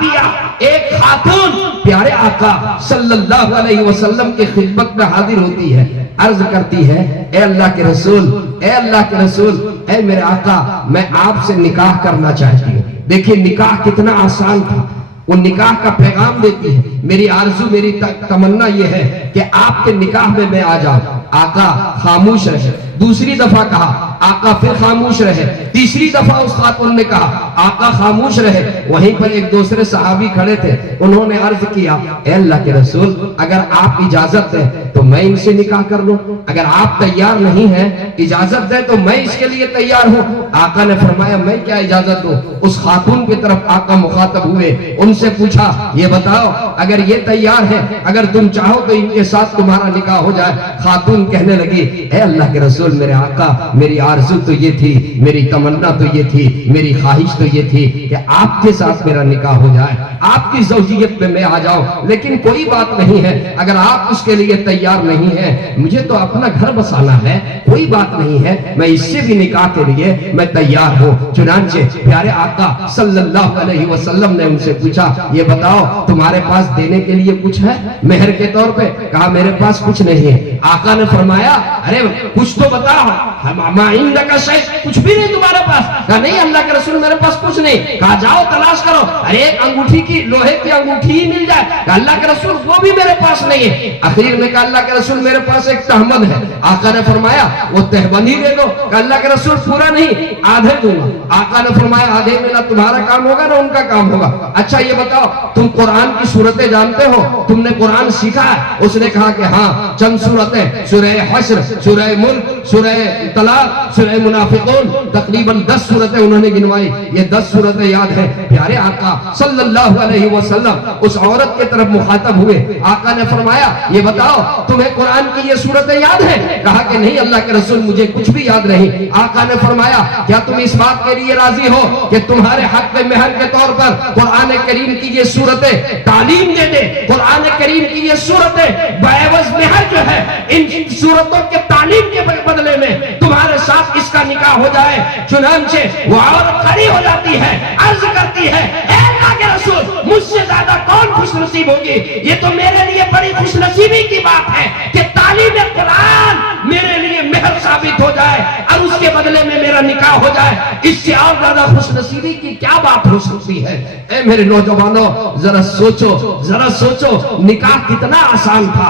صحابیہ ایک خاتون پیارے آقا صلی اللہ علیہ وسلم کی خدمت میں حاضر ہوتی ہے، عرض کرتی ہے اے اللہ کے رسول، اے اللہ کے رسول، اے میرے آقا میں آپ سے نکاح کرنا چاہتی ہوں۔ دیکھیں نکاح کتنا آسان تھا، وہ نکاح کا پیغام دیتی ہے، میری آرزو میری تمنا یہ ہے کہ آپ کے نکاح میں میں آ جاؤں۔ آقا خاموش رہے، دوسری دفعہ کہا، آقا پھر خاموش رہے، تیسری دفعہ اس خاتون نے کہا، آقا خاموش رہے۔ وہیں پر ایک دوسرے صحابی کھڑے تھے، انہوں نے عرض کیا اے اللہ کے رسول اگر آپ اجازت دیں تو میں ان سے نکاح کر لوں، اگر آپ تیار نہیں ہیں اجازت دیں تو میں اس کے لیے تیار ہوں۔ آقا نے فرمایا میں کیا اجازت دوں؟ اس خاتون کی طرف آقا مخاطب ہوئے، ان سے پوچھا یہ بتاؤ اگر یہ تیار ہے، اگر تم چاہو تو ان کے ساتھ تمہارا نکاح ہو جائے۔ خاتون کہنے لگی اے اللہ کے رسول میرے آقا میری آرزو تو یہ تھی، میری تمنا تو یہ تھی، میری خواہش تو یہ تھی کہ آپ کے ساتھ میرا نکاح ہو جائے، آپ کی زوجیت میں میں آ جاؤں، لیکن کوئی بات نہیں ہے اگر آپ اس کے لیے تیار نہیں ہیں، مجھے تو اپنا گھر بسانا ہے، کوئی بات نہیں ہے، میں اس سے بھی نکاح کے لیے میں تیار ہوں۔ چنانچہ پیارے آقا صلی اللہ علیہ وسلم نے ان سے پوچھا یہ بتاؤ تمہارے پاس دینے کے لیے کچھ ہے مہر کے طور پہ؟ کہا میرے پاس کچھ نہیں ہے۔ آقا نے فرمایا ارے کچھ تو بتاؤ، ما عندک شیء، کچھ بھی نہیں تمہارے پاس؟ کہا نہیں اللہ کے رسول میرے پاس کچھ نہیں۔ کہا جاؤ تلاش کرو، ارے ایک انگوٹھی کی لوہے کی انگوٹھی ہی مل جائے۔ کہا اللہ کے رسول وہ بھی میرے پاس نہیں ہے۔ آخر میں کہا اللہ کے رسول میرے پاس ایک تہبند ہے۔ آقا نے فرمایا وہ تہبند ہی دے دو۔ کہا اللہ کے رسول پورا نہیں آدھے دوں گا۔ آقا نے فرمایا آدھے میں نہ تمہارا کام ہوگا نہ ان کا کام ہوگا۔ اچھا یہ بتاؤ تم قرآن کی سورتیں جانتے ہو؟ تم نے قرآن سیکھا ہے؟ اس نے کہا کہ ہاں چند سورتیں، سورہ حشر، سورہ ملک، سورہ طلاق، سورہ منافقون، تقریباً 10 سورتیں انہوں نے گنوائی۔ یہ 10 سورتیں یاد ہیں۔ پیارے آقا صلی اللہ علیہ وسلم اس عورت کے طرف مخاطب ہوئے، آقا نے فرمایا یہ بتاؤ تمہیں قرآن کی یہ سورتیں یاد ہیں؟ کہا کہ نہیں اللہ کے رسول مجھے کچھ بھی یاد نہیں۔ آقا نے فرمایا کیا تم اس بات کے لیے راضی ہو کہ تمہارے حق میں مہر کے طور پر قرآن کریم کی یہ سورتیں تعلیم دے دے؟ قرآن کریم کی یہ سورتیں بعوض مہر جو ہے ان سورتوں کے تعلیم کے بدلے میں تمہارے ساتھ اس کا نکاح ہو جائے۔ چنانچہ وہ عورت کھڑی ہو جاتی ہے، عرض کرتی ہے اے اللہ کے رسول مجھ سے زیادہ کون خوش نصیب ہوگی؟ یہ تو میرے لیے بڑی خوش نصیبی کی بات ہے کہ تعلیم قرآن میرے لیے مہر ثابت ہو جائے اور اس کے بدلے میں میرا نکاح ہو جائے۔ اس سے اور زیادہ خوش نصیبی کی کیا بات ہو سکتی ہے؟ اے میرے نوجوانوں ذرا سوچو، ذرا سوچو نکاح کتنا آسان تھا۔